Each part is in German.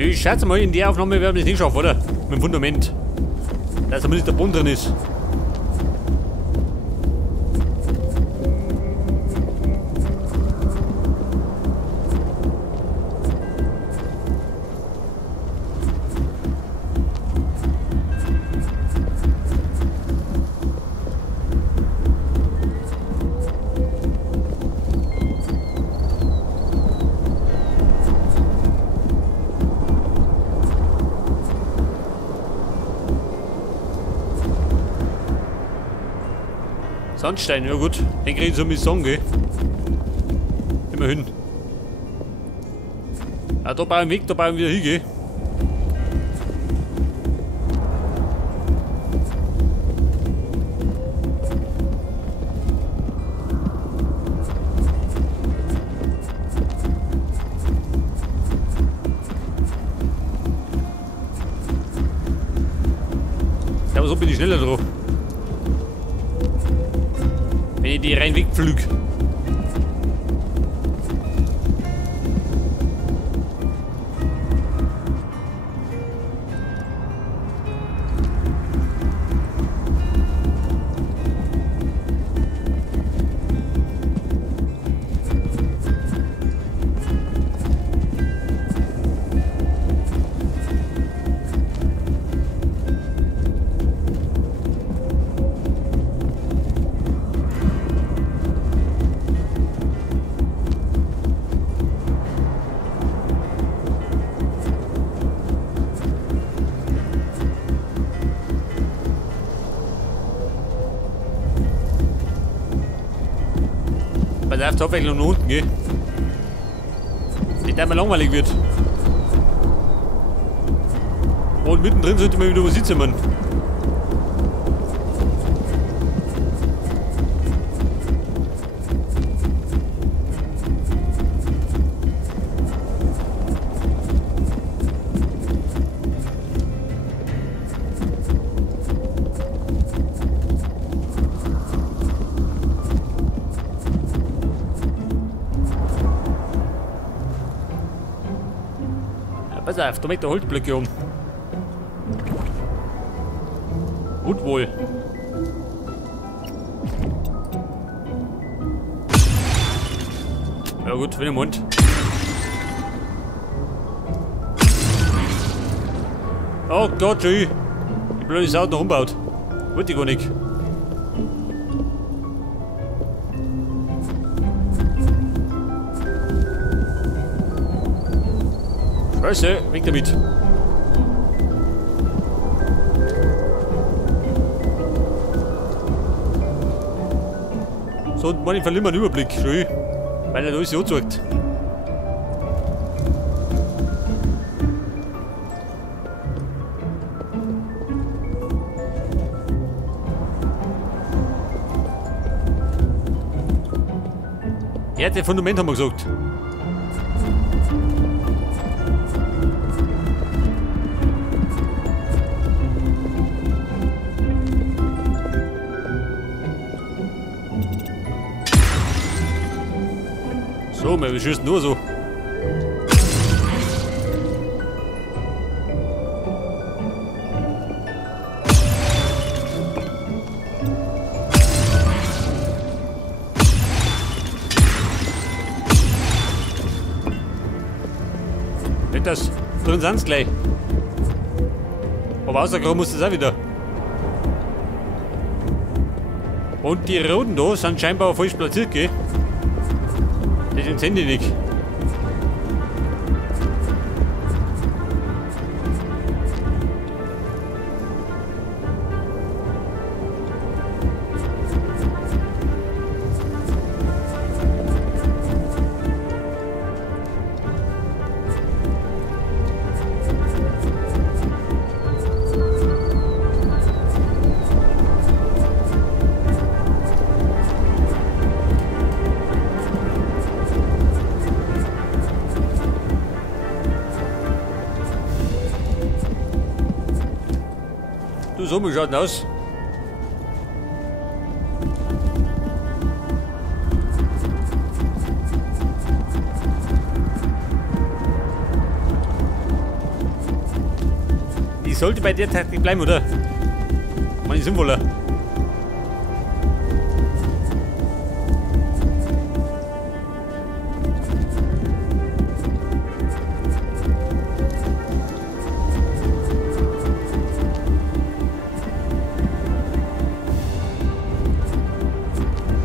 Ich schätze mal, in der Aufnahme werden wir es nicht schaffen, oder? Mit dem Fundament. Dass da nicht der Boden drin ist. Sandstein, ja gut. Den kriegen sie mit Song, gell? Immerhin. Ja, da bauen wir weg, da bauen wir hin, gell? Ja, aber so bin ich schneller drauf. Wenn ich die rein wegpflüg. Pass auf, die Abwechslung nach unten, gell? Nicht einmal langweilig wird. Und mittendrin sollte man wieder was sitzen, Mann. Pass auf, da mit der Holzblöcke um. Gut wohl. Ja gut, wenn im Mund. Oh Gott, schön. Die blöde Sau noch umbaut. Wollte ich gar nicht. Scheiße, weg damit. So, und manchmal verlieren wir den Überblick. Schön. Weil er da alles anzeigt. Fundament haben wir gesagt. So, wir schießen nur so. Nicht das. Drin sind sie gleich. Aber rausgekommen muss das auch wieder. Und die Roten da sind scheinbar falsch platziert, gell? Das sehen die nicht. Du, so wie schaut denn aus? Ich sollte bei der Taktik bleiben, oder? Meine sinnvoller.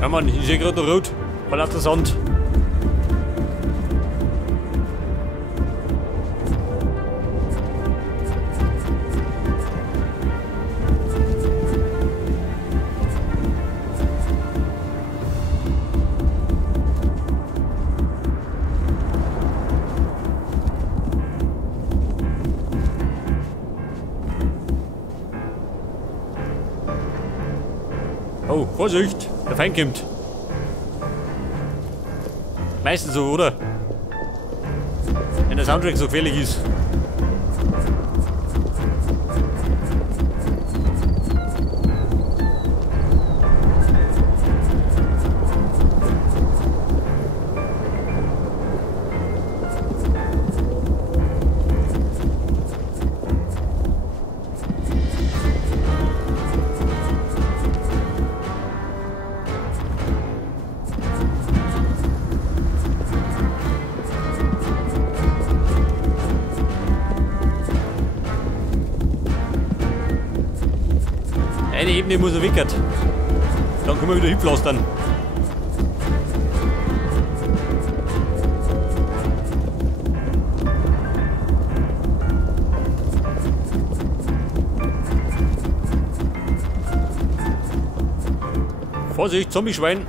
Ja Mann, ich sehe gerade noch rot. Voll auf der Sand. Oh, Vorsicht! Der Feind kommt. Meistens so, oder? Wenn der Soundtrack so gefährlich ist. Eine Ebene muss er wickert. Dann können wir wieder hinpflastern. Vorsicht, Zombie-Schwein.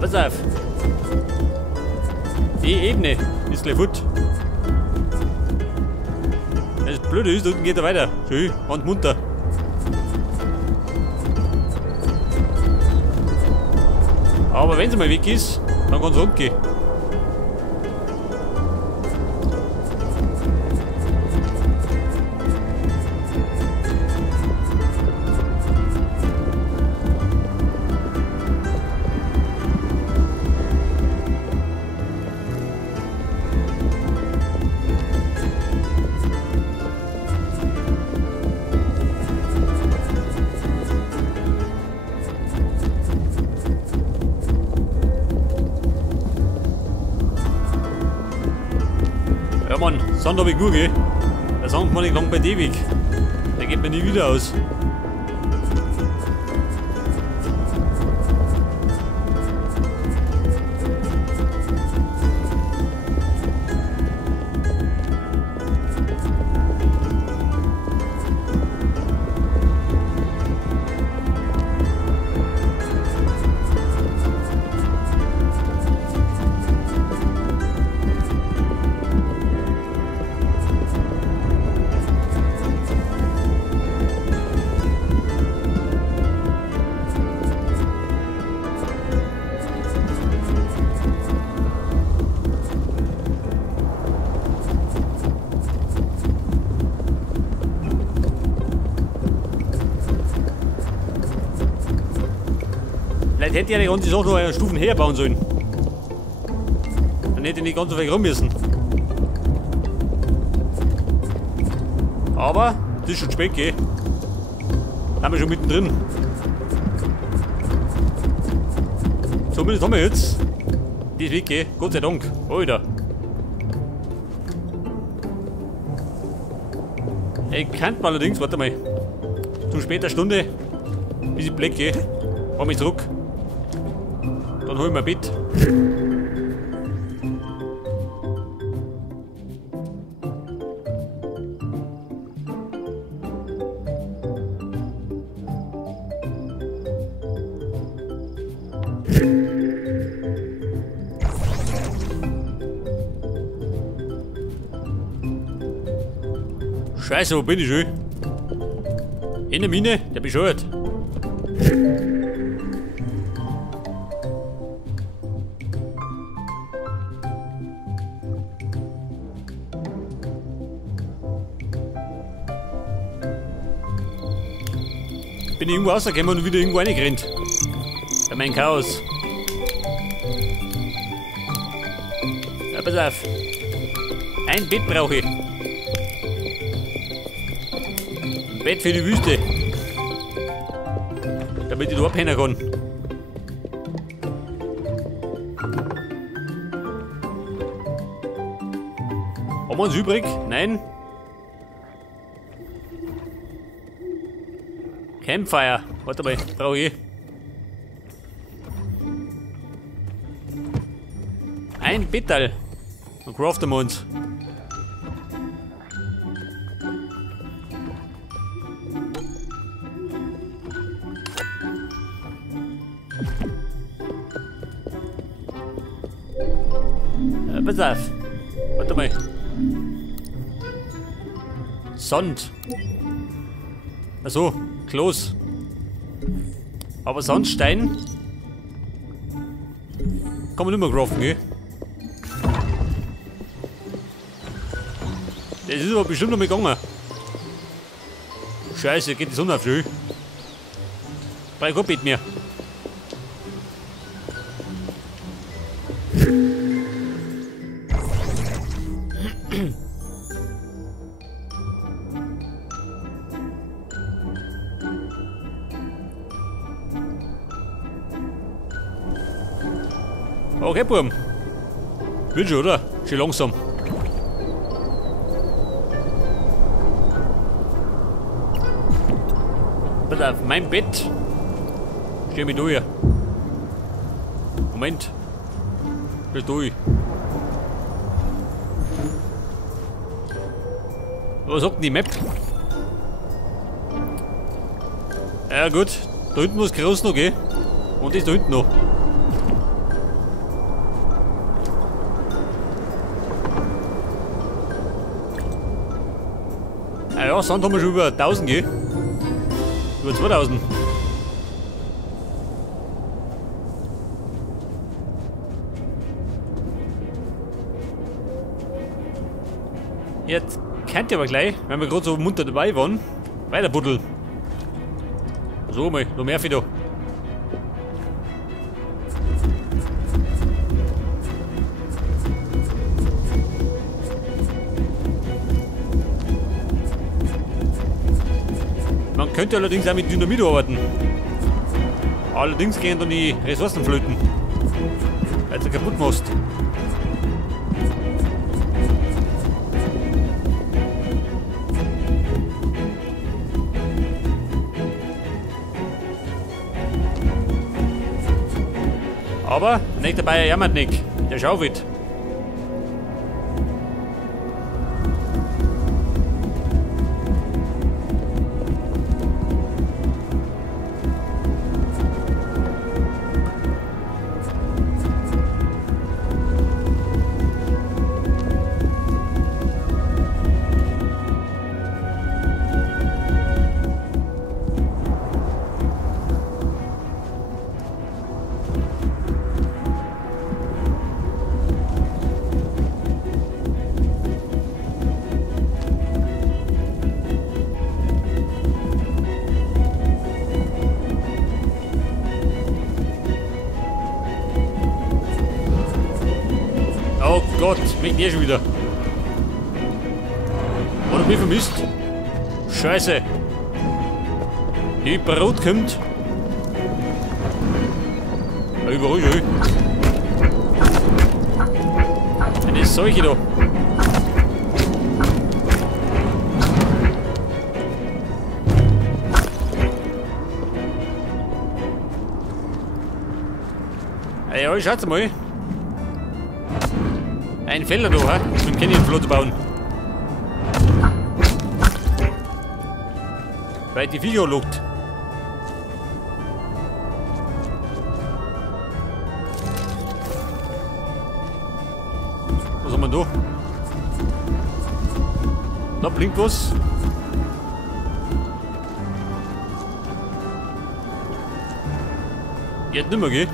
Pass auf. Die Ebene ist gleich gut. Das Blöde ist, unten geht er weiter. Schön, und munter. Aber wenn sie mal weg ist, dann kann es rund gehen. Ja Mann, Sand habe ich gut, gell? Der Sand man nicht lang bei dir weg. Der geht mir nie wieder aus. Vielleicht hätte ich ja die ganze Sache noch eine Stufen herbauen sollen. Dann hätte ich nicht ganz so viel rum müssen. Aber, das ist schon spät, gell? Da sind wir schon mittendrin. Zumindest haben wir jetzt. Die ist weg, gell? Gott sei Dank. Alter. Ich kann allerdings, warte mal. Zu später Stunde, bis ich Black gehe, komm ich zurück. Dann hol ich mir ein Bett. Scheiße, wo bin ich schon? In der Mine? Der bescheuert. Bin irgendwo rausgekommen und wieder irgendwo reingerannt. Bei meinem Chaos. Ja, pass auf. Ein Bett brauche ich. Ein Bett für die Wüste. Damit ich da abhängen kann. Haben wir uns übrig? Nein. Campfire. Warte mal, brauche ich. Ein Bettal. Dann craften wir uns. Pass auf. Warte mal. Sand. Achso, Kloß. Aber Sandstein kann man nicht mehr craften, gell? Das ist aber bestimmt noch mal gegangen. Scheiße, geht die Sonne auf früh. Brauch kein Bett mehr. Okay, Buben. Will schon, oder? Schon langsam. Pass auf, mein Bett. Steh mich durch. Moment. Steh durch. Was sagt denn die Map? Ja gut, da hinten muss groß noch gehen. Und ist da hinten noch. Ah ja, Sand haben wir schon über 1000, gell? Über 2000. Jetzt könnt ihr aber gleich, wenn wir gerade so munter dabei waren, weiter buddeln. So mal, noch mehr für da. Man könnte allerdings auch mit Dynamit arbeiten. Allerdings gehen dann die Ressourcen flöten. Weil du kaputt machst. Aber nicht dabei jammert nicht. Der schaufelt. Oh Gott, mich nicht schon wieder. Oder mich vermisst. Scheiße. Die Brot kommt. Ja, überall schon. Eine Seuche da. Ja, schaut's mal. Ein Felder da, ha? Mit dem Canyon-Flot bauen. Weil die Viecher lockt. Was haben wir da? Da blinkt was. Jetzt nimmer, gell?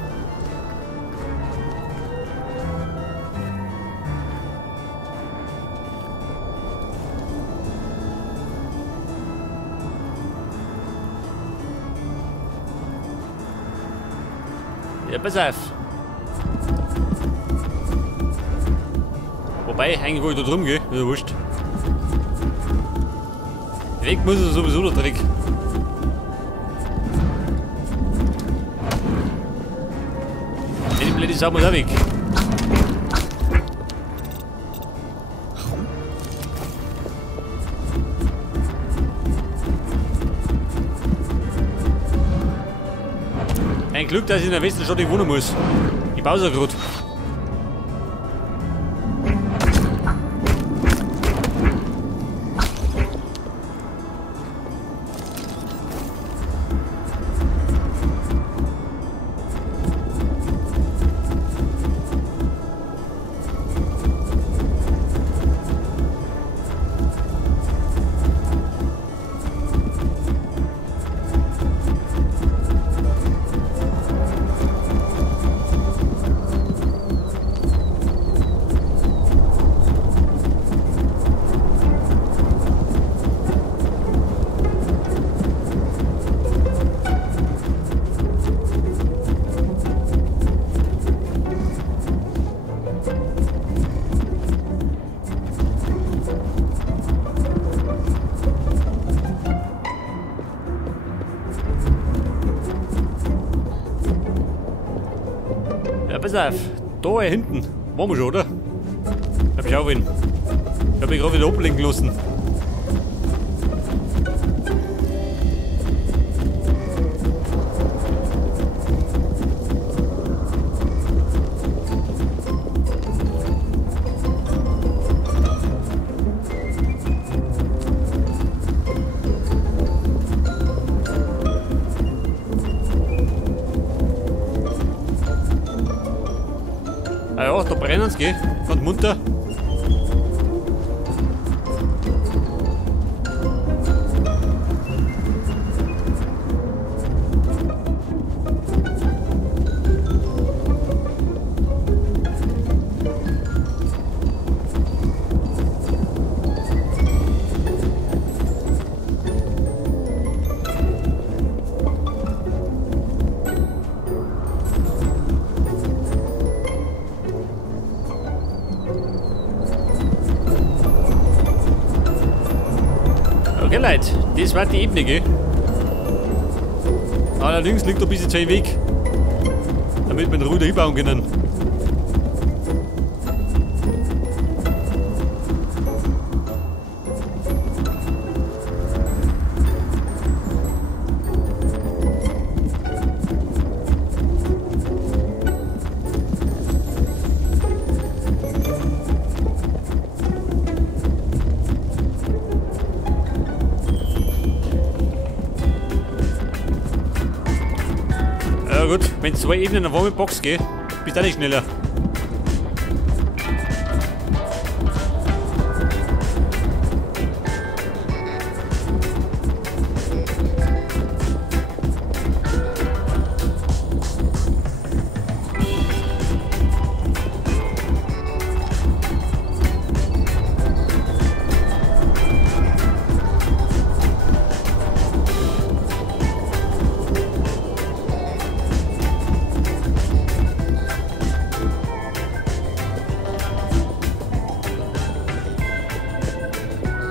Ja, pass auf. Wobei, eigentlich wollte ich da drum gehen, ist ja wurscht. Weg muss er sowieso der Trick. Die blöde Sau muss auch weg. Ein Glück, dass ich in der Westenstadt nicht wohnen muss. Ich baue ja gerade. Ja, pass auf. Da hinten. Waren wir schon, oder? Hab ich auch wen. Ich hab mich gerade wieder ablenken lassen. Ah ja, da brennen sie, gell? Ganz munter. Okay, Leute, das war die Ebene, gell? Allerdings liegt ein bisschen zu weit weg, damit wir den Ruder hinbauen können. Ja gut, wenn 2 Ebenen eine warme Box geht, bist du auch nicht schneller.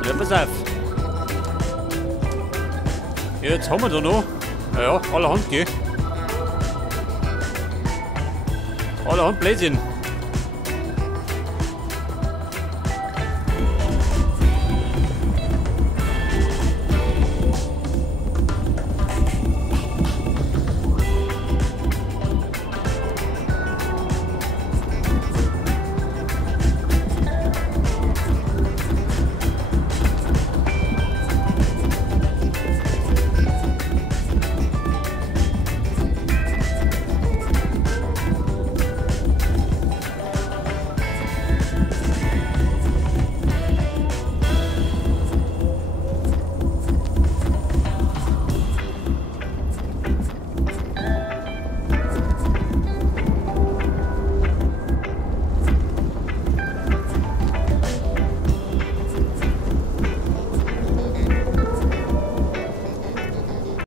Ja, pass auf. Jetzt haben wir da noch. Ja, allerhand, gell? Allerhand Blödsinn.